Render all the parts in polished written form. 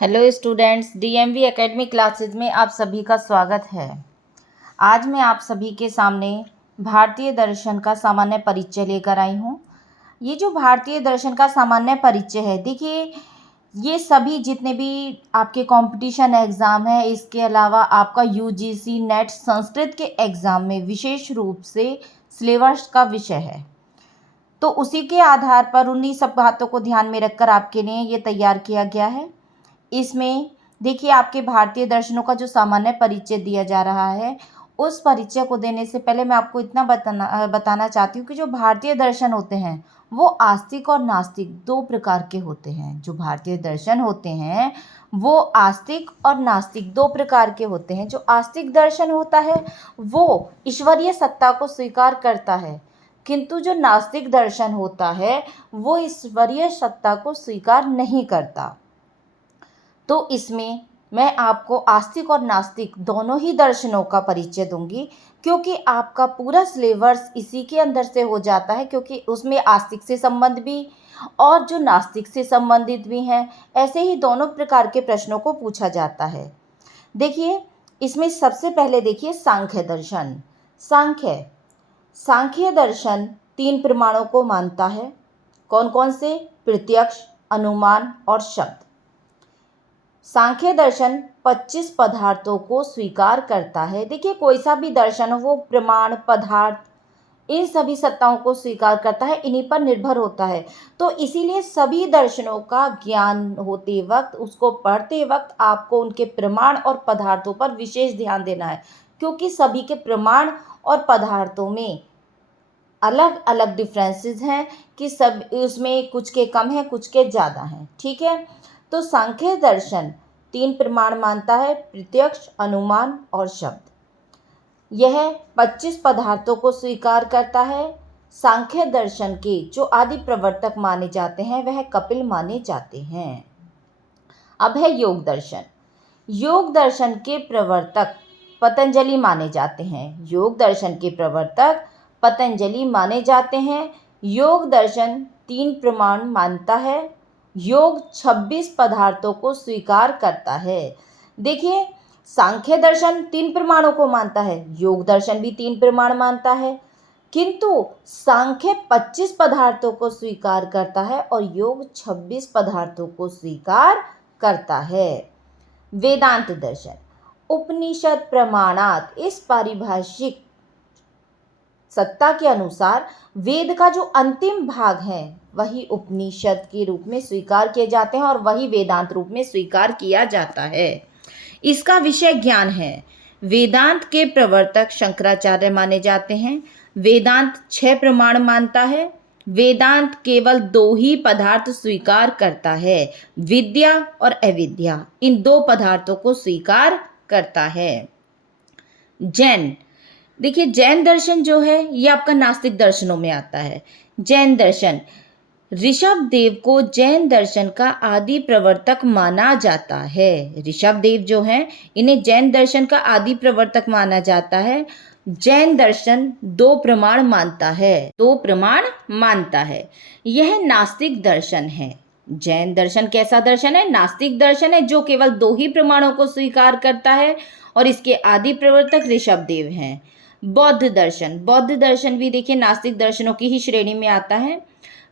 Hello students, DMV academy classes में आप सभी का स्वागत है। आज मैं आप सभी के सामने भारतीय दर्शन का सामान्य परिचय लेकर आई हूँ। ये जो भारतीय दर्शन का सामान्य परिचय है, देखिए ये सभी जितने भी आपके कंपटीशन एग्ज़ाम है, इसके अलावा आपका यूजीसी नेट संस्कृत के एग्ज़ाम में विशेष रूप से सिलेबस का विषय है। तो उसी के आधार पर उन्हीं सब बातों को ध्यान में रखकर आपके लिए ये तैयार किया गया है। इसमें देखिए आपके भारतीय दर्शनों का जो सामान्य परिचय दिया जा रहा है, उस परिचय को देने से पहले मैं आपको इतना बताना चाहती हूँ कि जो भारतीय दर्शन होते हैं वो आस्तिक और नास्तिक दो प्रकार के होते हैं। जो भारतीय दर्शन होते हैं वो आस्तिक और नास्तिक दो प्रकार के होते हैं। जो आस्तिक दर्शन होता है वो ईश्वरीय सत्ता को स्वीकार करता है, किंतु जो नास्तिक दर्शन होता है वो ईश्वरीय सत्ता को स्वीकार नहीं करता। तो इसमें मैं आपको आस्तिक और नास्तिक दोनों ही दर्शनों का परिचय दूंगी, क्योंकि आपका पूरा सिलेबस इसी के अंदर से हो जाता है, क्योंकि उसमें आस्तिक से संबंध भी और जो नास्तिक से संबंधित भी हैं, ऐसे ही दोनों प्रकार के प्रश्नों को पूछा जाता है। देखिए इसमें सबसे पहले देखिए सांख्य दर्शन। सांख्य दर्शन 3 प्रमाणों को मानता है। कौन कौन से? प्रत्यक्ष, अनुमान और शब्द। सांख्य दर्शन 25 पदार्थों को स्वीकार करता है। देखिए कोई सा भी दर्शन हो, वो प्रमाण, पदार्थ, इन सभी सत्ताओं को स्वीकार करता है, इन्हीं पर निर्भर होता है। तो इसीलिए सभी दर्शनों का ज्ञान होते वक्त, उसको पढ़ते वक्त आपको उनके प्रमाण और पदार्थों पर विशेष ध्यान देना है, क्योंकि सभी के प्रमाण और पदार्थों में अलग अलग डिफरेंसेस हैं कि सब उसमें कुछ के कम है, कुछ के ज़्यादा हैं। ठीक है, तो सांख्य दर्शन 3 प्रमाण मानता है: प्रत्यक्ष, अनुमान और शब्द। यह 25 पदार्थों को स्वीकार करता है। सांख्य दर्शन के जो आदि प्रवर्तक माने जाते हैं वह कपिल माने जाते हैं। अब है योग दर्शन। योग दर्शन के प्रवर्तक पतंजलि माने जाते हैं। योग दर्शन के प्रवर्तक पतंजलि माने जाते हैं। योग दर्शन 3 प्रमाण मानता है। योग 26 पदार्थों को स्वीकार करता है। देखिए सांख्य दर्शन 3 प्रमाणों को मानता है, योग दर्शन भी 3 प्रमाण मानता है, किंतु सांख्य 25 पदार्थों को स्वीकार करता है और योग 26 पदार्थों को स्वीकार करता है। वेदांत दर्शन उपनिषद प्रमाणात, इस पारिभाषिक सत्ता के अनुसार वेद का जो अंतिम भाग है वही उपनिषद के रूप में स्वीकार किए जाते हैं और वही वेदांत रूप में स्वीकार किया जाता है। इसका विषय ज्ञान है। वेदांत के प्रवर्तक शंकराचार्य माने जाते हैं। वेदांत 6 प्रमाण मानता है। वेदांत केवल 2 ही पदार्थ स्वीकार करता है, विद्या और अविद्या, इन 2 पदार्थों को स्वीकार करता है। जैन, देखिए जैन दर्शन जो है ये आपका नास्तिक दर्शनों में आता है। जैन दर्शन, ऋषभ देव को जैन दर्शन का आदि प्रवर्तक माना जाता है। ऋषभ देव जो हैं इन्हें जैन दर्शन का आदि प्रवर्तक माना जाता है। जैन दर्शन 2 प्रमाण मानता है। 2 प्रमाण मानता है। यह नास्तिक दर्शन है। जैन दर्शन कैसा दर्शन है? नास्तिक दर्शन है, जो केवल 2 ही प्रमाणों को स्वीकार करता है और इसके आदि प्रवर्तक ऋषभ देव हैं। बौद्ध दर्शन, बौद्ध दर्शन भी देखिए नास्तिक दर्शनों की ही श्रेणी में आता है।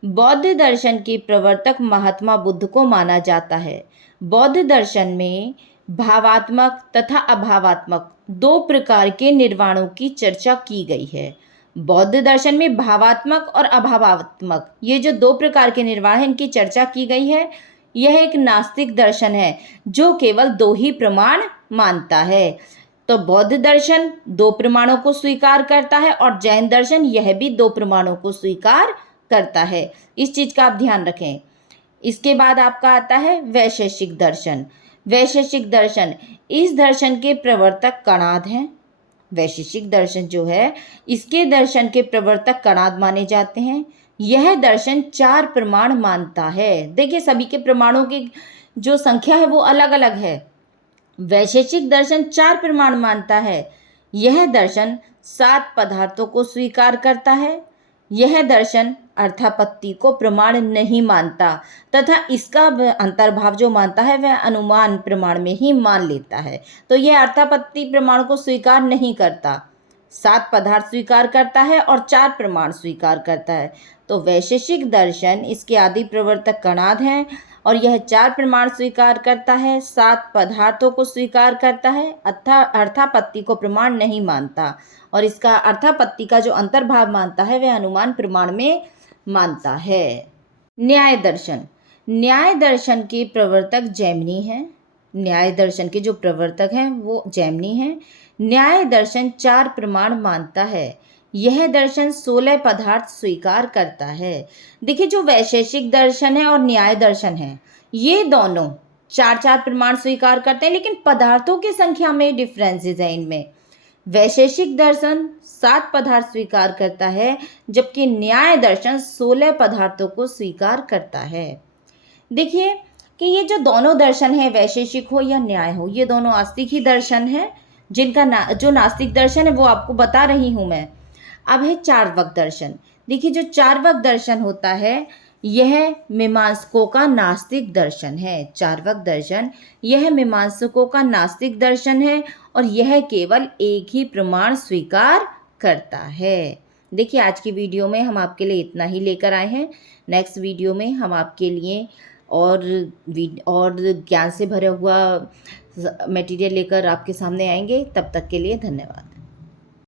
बौद्ध दर्शन के प्रवर्तक महात्मा बुद्ध को माना जाता है। बौद्ध दर्शन में भावात्मक तथा अभावात्मक 2 प्रकार के निर्वाणों की चर्चा की गई है। बौद्ध दर्शन में भावात्मक और अभावात्मक, ये जो 2 प्रकार के निर्वाण हैं, इनकी चर्चा की गई है। यह एक नास्तिक दर्शन है जो केवल 2 ही प्रमाण मानता है। तो बौद्ध दर्शन 2 प्रमाणों को स्वीकार करता है और जैन दर्शन यह भी 2 प्रमाणों को स्वीकार करता है। इस चीज का आप ध्यान रखें। इसके बाद आपका आता है वैशेषिक दर्शन। वैशेषिक दर्शन, इस दर्शन के प्रवर्तक कणाद हैं। वैशेषिक दर्शन जो है इसके दर्शन के प्रवर्तक कणाद माने जाते हैं। यह दर्शन 4 प्रमाण मानता है। देखिए सभी के प्रमाणों की जो संख्या है वो अलग अलग है। वैशेषिक दर्शन 4 प्रमाण मानता है। यह दर्शन 7 पदार्थों को स्वीकार करता है। यह दर्शन अर्थापत्ति को प्रमाण नहीं मानता तथा इसका अंतर्भाव जो मानता है वह अनुमान प्रमाण में ही मान लेता है। तो यह अर्थापत्ति प्रमाण को स्वीकार नहीं करता, 7 पदार्थ स्वीकार करता है और 4 प्रमाण स्वीकार करता है। तो वैशेषिक दर्शन इसके आदि प्रवर्तक कणाद हैं और यह 4 प्रमाण स्वीकार करता है, 7 पदार्थों को स्वीकार करता है, अर्थापत्ति को प्रमाण नहीं मानता और इसका अर्थापत्ति का जो अंतर्भाव मानता है वह अनुमान प्रमाण में मानता है। न्याय दर्शन, न्याय दर्शन के प्रवर्तक जैमिनी हैं। न्याय दर्शन के जो प्रवर्तक हैं वो जैमिनी हैं। न्याय दर्शन 4 प्रमाण मानता है। यह दर्शन 16 पदार्थ स्वीकार करता है। देखिए, जो वैशेषिक दर्शन है और न्याय दर्शन है ये दोनों 4 प्रमाण स्वीकार करते हैं, लेकिन पदार्थों की संख्या में डिफरेंसेस है इनमें। वैशेषिक दर्शन 7 पदार्थ स्वीकार करता है जबकि न्याय दर्शन 16 पदार्थों को स्वीकार करता है। देखिए कि ये जो दोनों दर्शन है, वैशेषिक हो या न्याय हो, ये दोनों आस्तिक ही दर्शन है। जिनका जो नास्तिक दर्शन है वो आपको बता रही हूँ मैं। अब है चार्वाक दर्शन। देखिए, जो चार्वाक दर्शन होता है यह मीमांसकों का नास्तिक दर्शन है। चार्वाक दर्शन यह मीमांसकों का नास्तिक दर्शन है और यह केवल एक ही प्रमाण स्वीकार करता है। देखिए, आज की वीडियो में हम आपके लिए इतना ही लेकर आए हैं। नेक्स्ट वीडियो में हम आपके लिए और ज्ञान से भरा हुआ मटेरियल लेकर आपके सामने आएंगे। तब तक के लिए धन्यवाद।